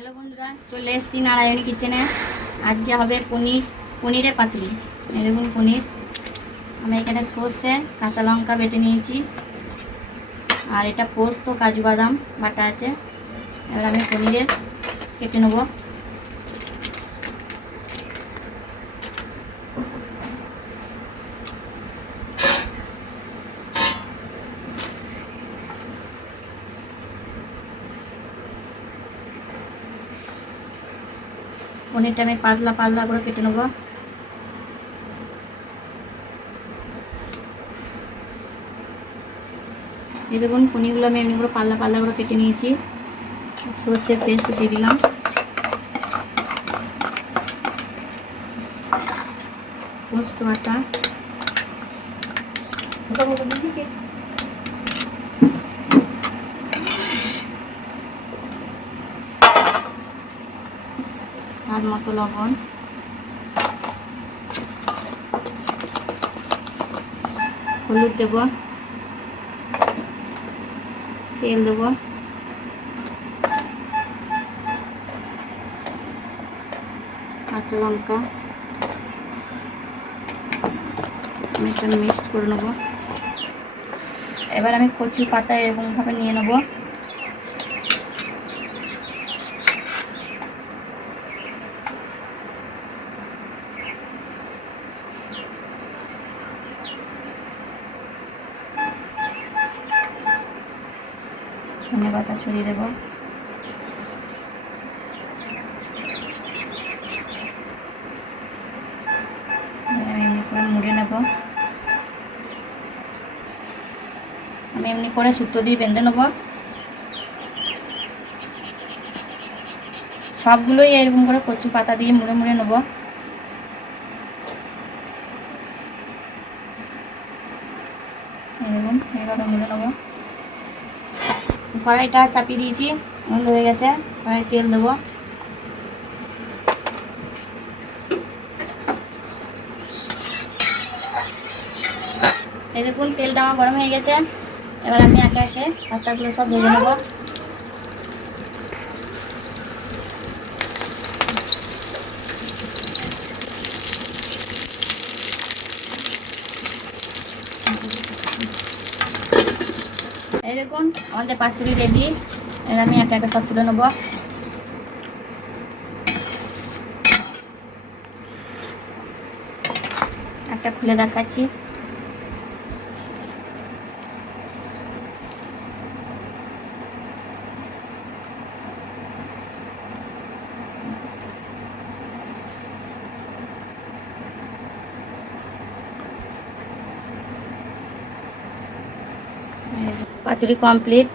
Hello বন্ধুরা, চলে এসেছি নারায়ণী কিচেনে। আজকে হবে পনিরের পাতুরি। এই দেখুন পনির। আমি এখানে সর্ষে কাঁচা লঙ্কা বেটে নিয়েছি, আর এটা পোস্ত কাজু বাদাম বাটা আছে। এবার আমি পনিরের কেটে নেব। পনিরটা আমি পাতলা পাতলা করে কেটে নেব। এই দেখুন পনিরগুলো আমি এমনি করে পাতলা পাতলা করে কেটে নিয়েছি। সর্ষের পেস্ট দিয়ে দিলাম, পোস্ত বাটা, স্বাদ মতো লবণ, হলুদ দেব, তেল দেব, কাঁচা লঙ্কা, আমি এটা মিক্সড করে নেব। এবার আমি কচু পাতা এরকমভাবে নিয়ে নেব। ধনে পাতা ছড়িয়ে দেব। আমি এমনি করে মুড়ে নেব। আমি এমনি করে সুতো দিয়ে বেঁধে নেব। সবগুলোই এরকম করে কচু পাতা দিয়ে মুড়ে মুড়ে নেব। এরকম এইভাবে মুড়ে নেব। কড়াইটা চাপিয়ে দিয়েছি, বন্ধ হয়ে গেছে। কড়াই তেল দেবো। এই দেখুন তেলটা আমার গরম হয়ে গেছে। এবার আমি একে একে পাতাগুলো সব ভেজে নেব। এই দেখুন আমাদের পাতুরি রেডি। এবার আমি একে একে সব তুলে নেব। একটা খুলে দেখাচ্ছি। পাতুরি কমপ্লিট।